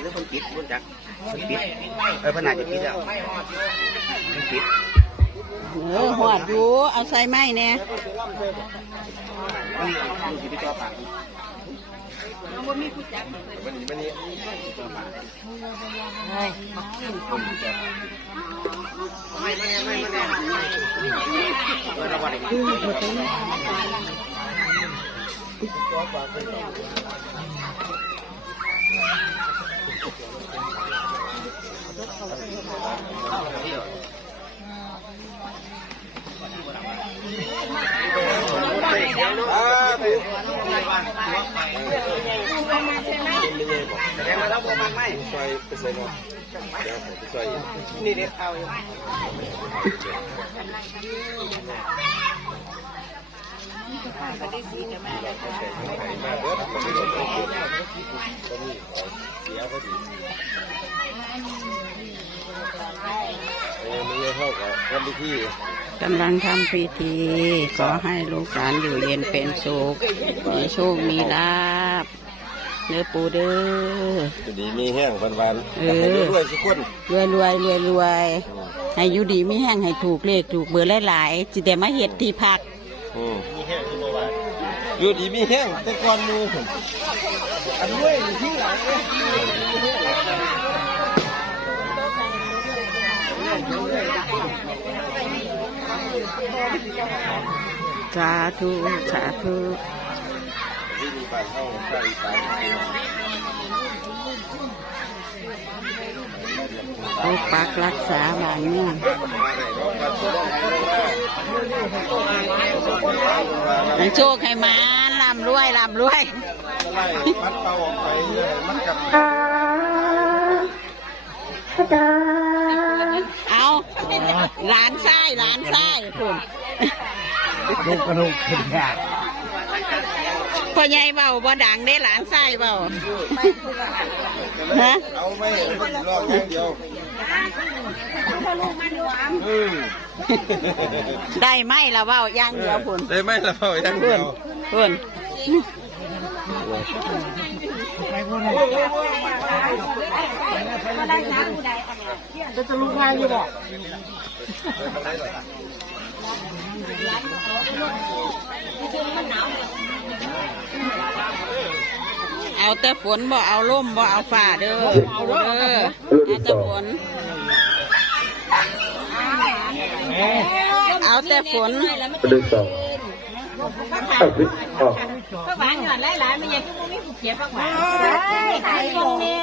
หรือคนปิดคนจักคนปิดพนักจะปิดแล้วคนปิดหอดอยู่เอาใส่ไม้เนี่ยมันอยู่ที่ตัวปากมันนี่ตัวปากไม่ระวังนี่เด็ดเอากำลังทำพิธีขอให้ลูกหลานอยู่เย็นเป็นสุขมีโชคมีลาภเนื้อปูเด้อจะดีมีแห้งวันรวยทุกคนรวยให้อยู่ดีมีแห้งให้ถูกเลขถูกเบอร์หลายๆจิแต่มาเห็ดที่พักอยู่ดีมีแห้งแต่ก่อนมืออันรวยที่หลังสาธุปกปักรักษาบ้านเมืองให้โชคให้มาร่ำรวยมัดเตาออกไปมัดกับเอาหลานไส้คุณลูกกระดูกขึ้นยากพ่อใหญ่เบาบ่ดังได้หลานไส้เบาฮะเอาไม่รอบอย่างเดียวได้ไหมละเบาย่างเดียวคุณได้ไหมละเบาย่างเดียวคุณจะลุกง่ายอยู่บ่เอาแต่ฝนบ่เอาล่มบ่เอาฝ่าเด้อเอาแต่ฝนเอาแต่ฝนก็หวานหย่อนหลายๆมันยังก็ไม่ถูกเขียนมากหวาน